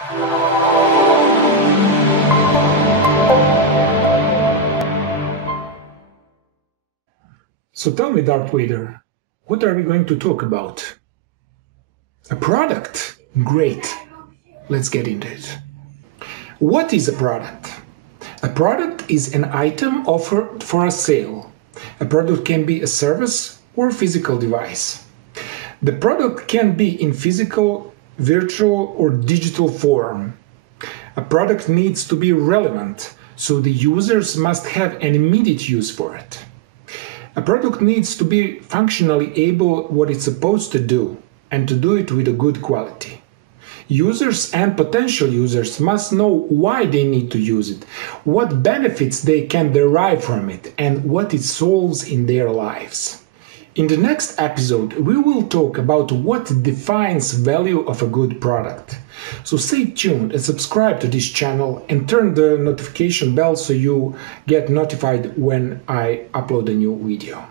So tell me, Darth Vader, what are we going to talk about? A product? Great. Let's get into it. What is a product? A product is an item offered for a sale. A product can be a service or a physical device. The product can be in physical, virtual, or digital form. A product needs to be relevant, so the users must have an immediate use for it. A product needs to be functionally able what it's supposed to do, and to do it with a good quality. Users and potential users must know why they need to use it, what benefits they can derive from it, and what it solves in their lives. In the next episode, we will talk about what defines value of a good product. So stay tuned and subscribe to this channel and turn the notification bell so you get notified when I upload a new video.